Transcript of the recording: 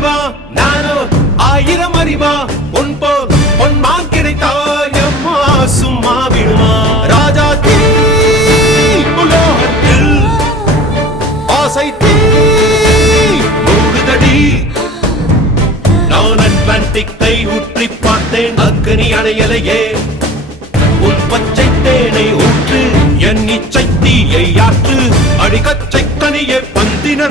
அறிவா நானோ 1000 அறிவா உன் போல் பொன்மான் கிடைத்தாயம்மா சும்மா விடுமா ராஜா தீ உலோகத்தில் ஆசை தீ மூடுதடி நான் அட்லாண்டிக்கை ஊற்றி பார்த்தேன் அக்கனி அணையலையே உன் பச்சை தேனை ஊற்று என் இச்சை தீயை ஆற்று அடிக்கச்சை கனியே பந்தின